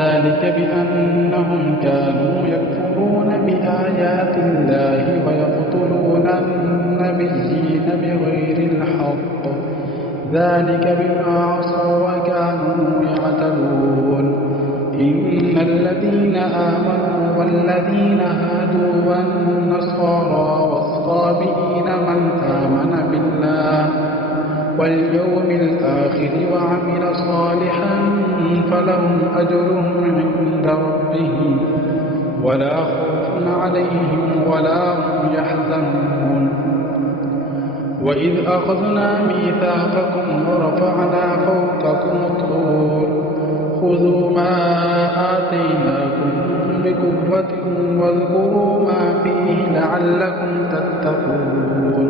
ذلك بأنهم كانوا يكفرون بآيات الله ويقتلون النبيين بغير الحق، ذلك بما عصوا وكانوا يعتدون. إن الذين آمنوا والذين هادوا والنصارى والصابئين من آمن بالله واليوم الآخر وعمل صالحا فلهم أجرهم عند ربهم ولا خوف عليهم ولا هم يحزنون. وإذ أخذنا ميثاقكم ورفعنا فوقكم الطور خذوا ما آتيناكم بقوة واذكروا ما فيه لعلكم تتقون.